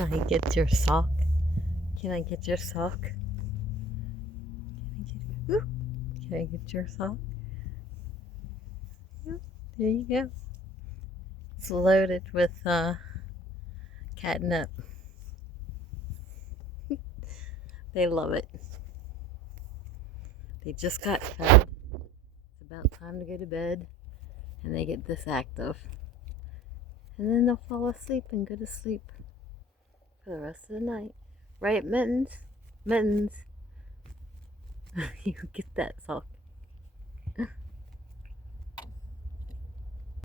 Can I get your sock? Can I get your sock? Can I get your sock? There you go. It's loaded with catnip. They love it. They just got fed. It's about time to go to bed, and they get this active. And then they'll fall asleep and go to sleep for the rest of the night. Right, Mittens? Mittens. You get that sock.